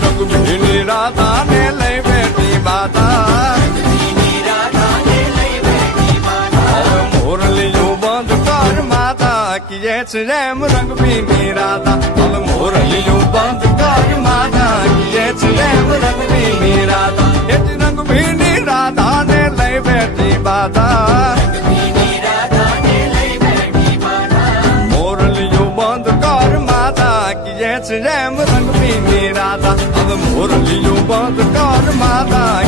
રંગભીની રાધા ને લઈ બેઠી માતા મોરલીયું બંધ કર માતા કીએ છે એમ રંગભીની રાધા હવે મોરલીયું બંધ કર માતા કીએ છે એમ રંગભીની રાધા એથી રંગભીની રાધા ને લઈ બેઠી માતા મોરલીયું બંધ કર માતા કીએ છે એમ રંગભીની રાધા હવે મોરલીયું બંધ કર માતા